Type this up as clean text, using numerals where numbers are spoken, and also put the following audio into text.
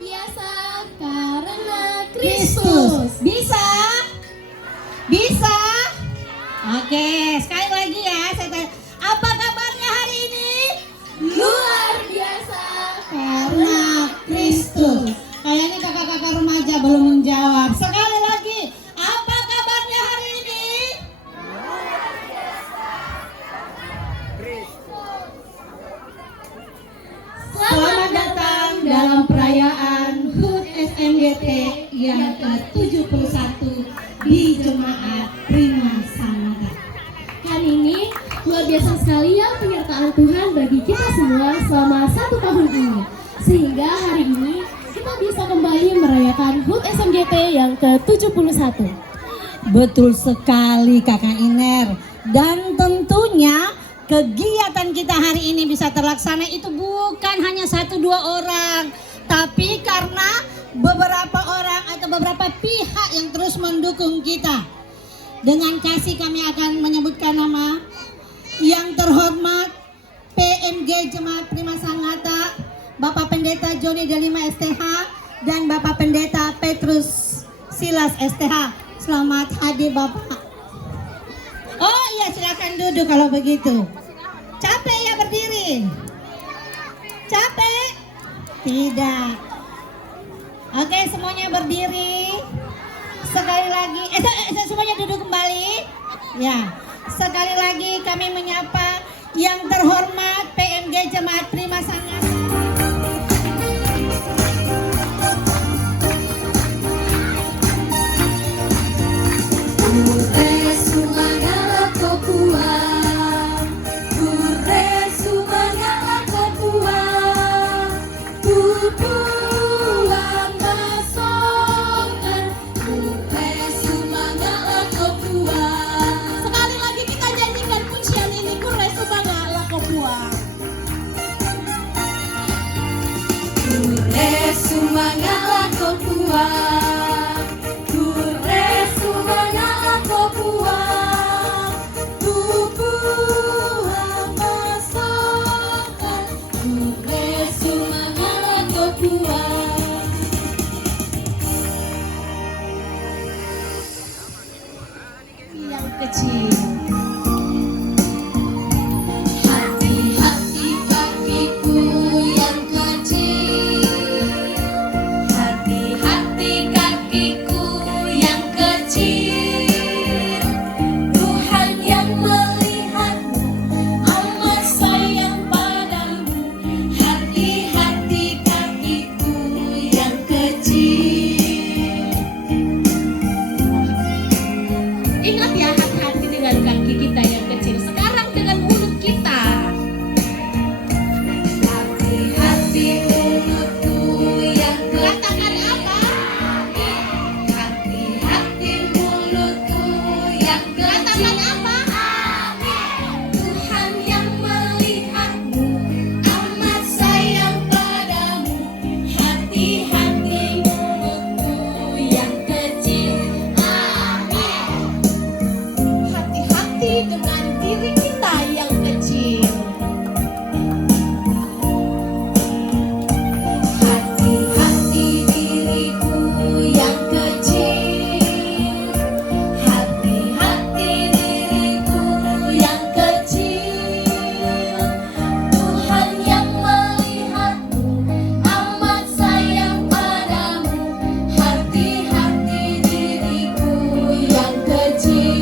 biasa karena Kristus. Bisa? Bisa? Oke, sekali lagi ya. Saya tanya, apa kabarnya hari ini? Luar biasa Karena Kristus. Kayaknya kakak-kakak remaja belum menjawab. Sekali lagi, apa kabarnya hari ini? Selamat datang dalam perayaan HUT SMGT yang ke-71 di Jemaat Prima Sanata. Kali ini luar biasa sekali ya penyertaan Tuhan bagi kita semua selama 1 tahun ini. Sehingga hari ini kita bisa kembali merayakan HUT SMGT yang ke-71. Betul sekali Kakak Iner. Dan tentunya kegiatan kita hari ini bisa terlaksana itu bukan hanya 1-2 orang, tapi karena beberapa orang atau beberapa pihak yang terus mendukung kita. Dengan kasih kami akan menyebutkan nama yang terhormat PMG Jemaat Prima Sanata, Bapak Pendeta Joni Delima STH dan Bapak Pendeta Petrus Silas STH. Selamat hadir Bapak. Oh iya, silakan duduk kalau begitu. Capek ya berdiri? Capek? Tidak. Oke, semuanya berdiri. Sekali lagi, semuanya duduk kembali. Ya, sekali lagi kami menyapa yang terhormat PMG Jemaat Prima Sanata. Sekali lagi kita janjikan pujian ini Kure Subangala Kopua. Kure Sumangala Kopua, Kure Sumangala Kopua, Kupua masakan, Kure Sumangala Kopua. Yang kecil. Hati-hati kakiku yang kecil, hati-hati kakiku yang kecil. Tuhan yang melihatmu, amat sayang padamu. Hati-hati kakiku yang kecil. Ingat ya, hati-hati dengan kaki kita yang kecil. Sekarang dengan mulut kita. Hati-hati mulutku yang Katakan apa? Hati-hati mulutku yang Katakan kecil. apa? Tuhan yang melihatmu, amat sayang padamu. Hati-hati mulutku yang kecil. Amin. Hati-hati dengan diri kita yang kecil. Hati-hati diriku yang kecil. Hati-hati diriku yang kecil. Tuhan yang melihatmu, amat sayang padamu. Hati-hati diriku yang kecil.